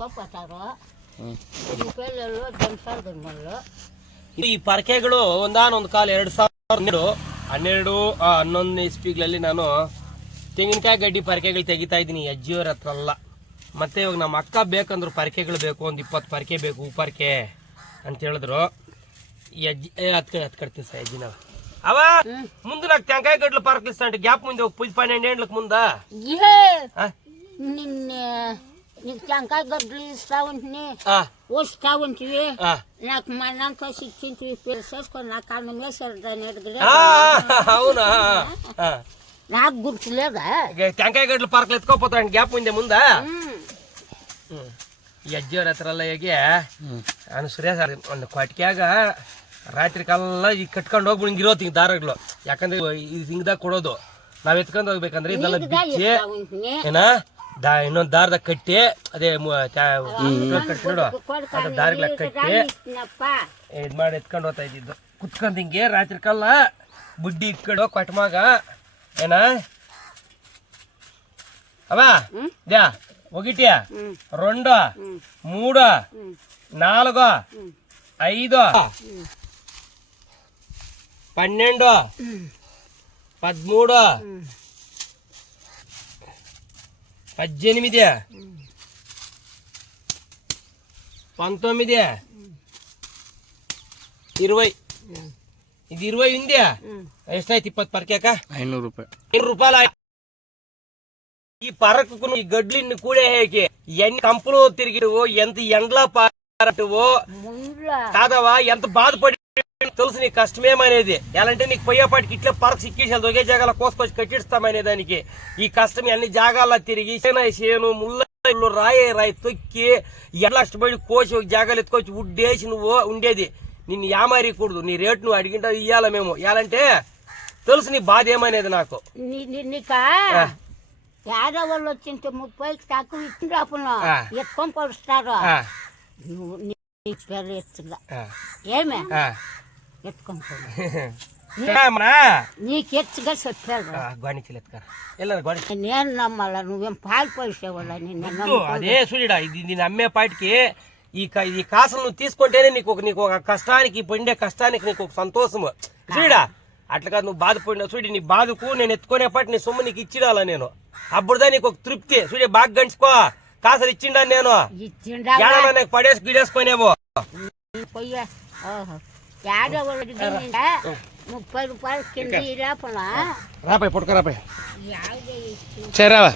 ఎత్తుకోపోతారు రూపాయలు దంసాలు దున్నలు. ಈ ಪರಕೆಗಳು ಒಂದಾನೊಂದು ಕಾಲು 2012 11 ಇಸ್ವಿಗಳಲ್ಲಿ ನಾನು ತೆಂಗಿನಕಾಯಿ ಗಡ್ಡಿ ಪರಕೆಗಳು ತೆಗಿತಾ ಇದ್ದೀನಿ ಅಜ್ಜಿಯವ್ರ ಹತ್ರ ಅಲ್ಲ. ಮತ್ತೆ ಇವಾಗ ನಮ್ಮ ಅಕ್ಕ ಬೇಕಂದ್ರು ಪರಕೆಗಳು ಬೇಕು, ಒಂದು 20 ಪರಕೆ ಬೇಕು, ಹೂ ಪರಕೆ ಅಂತ ಹೇಳಿದ್ರು. ಈ ಅಜ್ಜಿ ಹತ್ಕಡ್ತೀನಿ ಸರ್ ಅಜ್ಜಿನ ಅವ ముందు నాకు టెంకాయ గడ్డలు పరకలిస్తా అంటే గ్యాప్ ముందు ఒక 12 ఏళ్ళకి ముందా నీకు టెంకాయ గడ్డలు ఇస్తా ఉంటుంది వస్తా ఉంటుంది. నాకు మనంతా శిక్షించి చేసుకొని నాకు అన్నం వేసారు దాన్ని ఎడగలే. అవునా నాకు గుర్తులేదా టెంకాయ గడ్డలు పరకలు ఎత్తుకోపోతాడు గ్యాప్ ముందే ముందా. ಈ ಅಜ್ಜಿಯವ್ರ ಹತ್ರ ಎಲ್ಲ ಹೇಗೆ ನಾನು ಸುರೇಶ್ ಒಂದು ಕೊಟ್ಟಿಗೆಯಾಗ ರಾತ್ರಿ ಕಾಲೆಲ್ಲ ಈಗ ಕಟ್ಕೊಂಡು ಹೋಗ್ಬಿಟ್ಟು ಹಿಂಗಿರೋದು ಹಿಂಗೆ ದಾರಗಳು. ಯಾಕಂದ್ರೆ ಹಿಂಗದಾಗ ಕೊಡೋದು ನಾವ್ ಎತ್ಕೊಂಡು ಹೋಗ್ಬೇಕಂದ್ರೆ ಇದೆಲ್ಲ ಬಿಚ್ಚಿ ಏನ ಇನ್ನೊಂದು ದಾರದಾಗ ಕಟ್ಟಿ ಅದೇ ಕಟ್ಟಿ ನೋಡು ಅದ್ರ ದಾರಿಗಳ ಕಟ್ಟಿ ಇದ್ ಮಾಡಿ ಎತ್ಕೊಂಡು ಹೋಗ್ತಾ ಇದ್ದಿದ್ದು. ಕುತ್ಕೊಂಡ್ ಹಿಂಗೆ ರಾತ್ರಿ ಕಾಲ ಬುಡ್ಡಿ ಇಟ್ಕೊಂಡು ಕೊಟ್ಟಮಾಗ ಏನ ಅವ ದ್ಯಾ ఒకటి 2 3 4 5 12 13 18 19 20 ఇది 20 ఉంది. ఎಷ್ಟಾಯ್ತು 20 పరకేక 500 ರೂಪಾಯಿ. 500 రూపాయలు. ఈ పరకు ఈ గడ్లిని కూడే ఎన్ని కంపులు తిరిగివో ఎంత ఎండ్లా పారటువో కాదవా ఎంత బాధపడి తెలుసు నీ కష్టమేమనేది. ఎలాంటి నీకు పోయేపాటికి ఇట్లే పరకు సిక్కేసాలి దొగే జాగాల కోసుకొచ్చి కట్టిస్తామనే దానికి ఈ కష్టం అన్ని జాగాల్లో తిరిగి చేను ముళ్ళు రాయి తొక్కి ఎట్లా కష్టపడి కోసి ఒక జాగాలు ఎత్తుకొచ్చి ఉడ్డేసి నువ్వు ఉండేది. నిన్ను యామారీకూడదు, నీ రేటు నువ్వు అడిగింటే ఇయ్యాల మేము. ఎలాంటే తెలుసు నీ బాధ ఏమనేది నాకు. పేదవాళ్ళు వచ్చింటే 30కి తక్కువ ఇచ్చినప్పుడు ఎత్తుకొని పడుస్తారు. నువ్వు నీ పేరు ఎత్తుగా ఏమే ఎత్తుకొని నీకు ఎత్తుగా చెప్పారు. నేను నమ్మాల నువ్వేం పాల్పోసేవాళ్ళ. అదే చూడా ఇది నేను అమ్మే పాటికి ఈ కాసులు నువ్వు తీసుకుంటేనే నీకు ఒక కష్టానికి పండే కష్టానికి నీకు ఒక సంతోషము చూడా. అట్లా కాదు నువ్వు బాధపడినావు చూడి, నీ బాధకు నేను ఎత్తుకునేపాటి నీ సొమ్ము నీకు ఇచ్చిడాలా నేను. అప్పుడుదా నీకు ఒక తృప్తి చూడి. బాగా గంచుకో కాసలు ఇచ్చిండా నేను పడేసి గిడేసుకునేవో 30 రూపాయలు కింద రాపాయి పట్టుకో రాపాయి. సరే రావా.